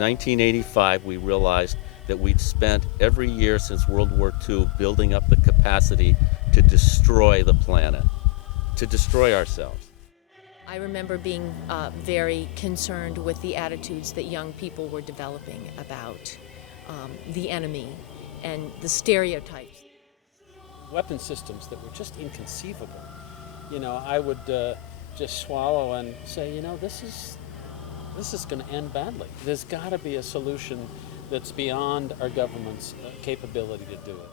1985, we realized that we'd spent every year since World War II building up the capacity to destroy the planet, to destroy ourselves. I remember being very concerned with the attitudes that young people were developing about the enemy and the stereotypes. Weapon systems that were just inconceivable. I would just swallow and say, this is going to end badly. There's got to be a solution that's beyond our government's capability to do it.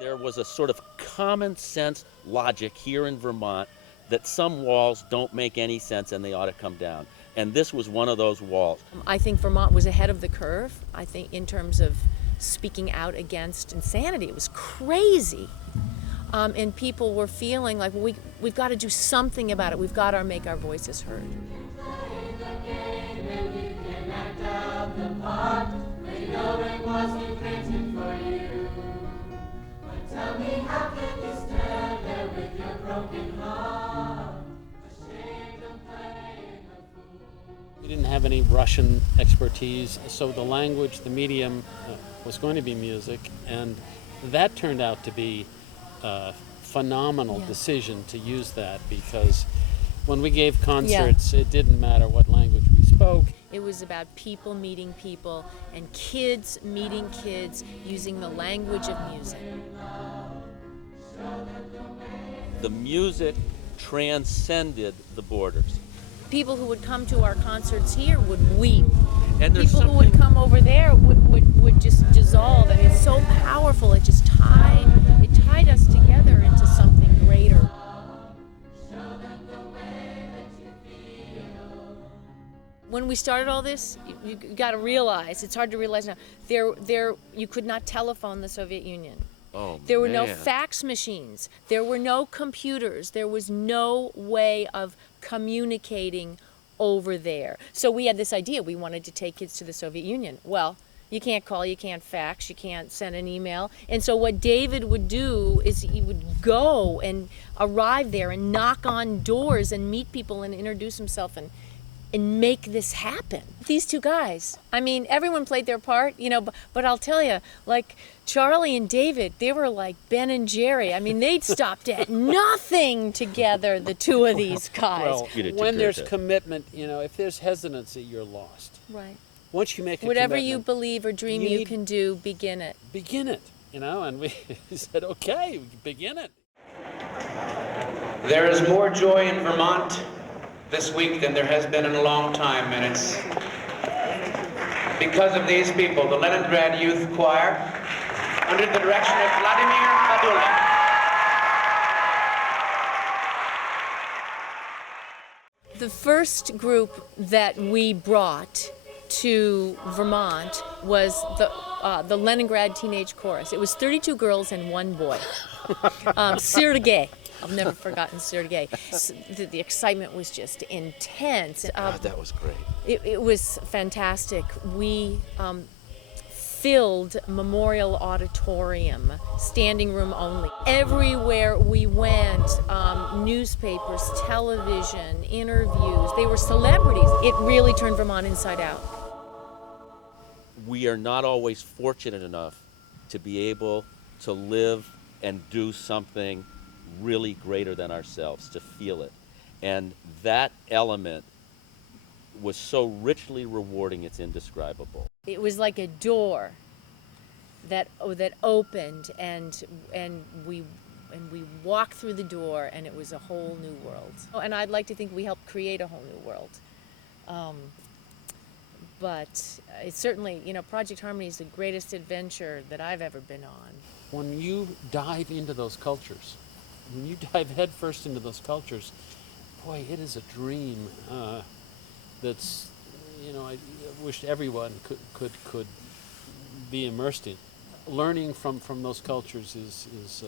There was a sort of common sense logic here in Vermont that some walls don't make any sense and they ought to come down. And this was one of those walls. I think Vermont was ahead of the curve, I think, in terms of speaking out against insanity. It was crazy. And people were feeling like, well, we've got to do something about it. We've got to make our voices heard. Tell me, how can you stand there with your broken heart, ashamed of playing a fool? We didn't have any Russian expertise, so the language, the medium was going to be music, and that turned out to be a phenomenal decision to use that, because when we gave concerts, it didn't matter what language we spoke. It was about people meeting people and kids meeting kids using the language of music. The music transcended the borders. People who would come to our concerts here would weep. And people who would come over there would just dissolve. I mean, it's so powerful. It just tied us together into something greater. When we started all this, you got to realize, it's hard to realize now, you could not telephone the Soviet Union. Oh, there were no fax machines. There were no computers. There was no way of communicating over there. So we had this idea. We wanted to take kids to the Soviet Union. Well, you can't call, you can't fax, you can't send an email. And so what David would do is he would go and arrive there and knock on doors and meet people and introduce himself and make this happen. These two guys, I mean, everyone played their part, but I'll tell you, like Charlie and David, they were like Ben and Jerry. I mean, they'd stopped at nothing together, the two of these guys. Well, when there's commitment, if there's hesitancy, you're lost. Right. Once you make a whatever commitment, you believe or dream you can do, begin it. Begin it, and we said, okay, begin it. There is more joy in Vermont this week than there has been in a long time, and it's because of these people, the Leningrad Youth Choir, under the direction of Vladimir Padula. The first group that we brought to Vermont was the Leningrad Teenage Chorus. It was 32 girls and one boy. Sergei. I've never forgotten Sergei. The excitement was just intense. God, that was great. It was fantastic. We filled Memorial Auditorium, standing room only. Everywhere we went, newspapers, television, interviews, they were celebrities. It really turned Vermont inside out. We are not always fortunate enough to be able to live and do something really greater than ourselves, to feel it. And that element was so richly rewarding, it's indescribable. It was like a door that opened, and we walked through the door, and it was a whole new world. And I'd like to think we helped create a whole new world. But it's certainly, Project Harmony is the greatest adventure that I've ever been on. When you dive into those cultures, when you dive headfirst into those cultures, boy, it is a dream that's, I wish everyone could be immersed in. Learning from those cultures is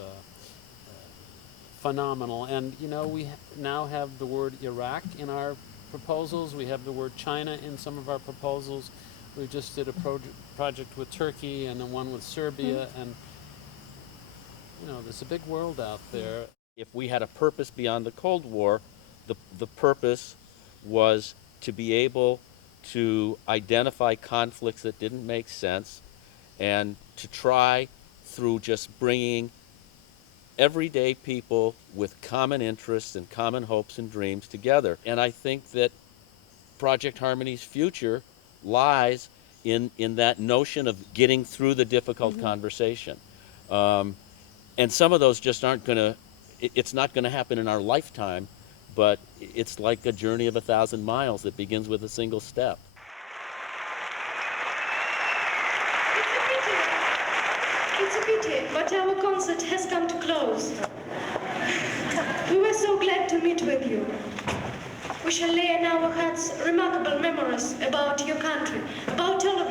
phenomenal. And, we now have the word Iraq in our proposals. We have the word China in some of our proposals. We just did a project with Turkey and then one with Serbia. And there's a big world out there. If we had a purpose beyond the Cold War, the purpose was to be able to identify conflicts that didn't make sense and to try through just bringing everyday people with common interests and common hopes and dreams together. And I think that Project Harmony's future lies in that notion of getting through the difficult conversation. And some of those just aren't going to, it's not going to happen in our lifetime, but it's like a journey of 1,000 miles that begins with a single step. It's a pity, but our concert has come to close. We were so glad to meet with you. We shall lay in our hearts remarkable memories about your country, about all of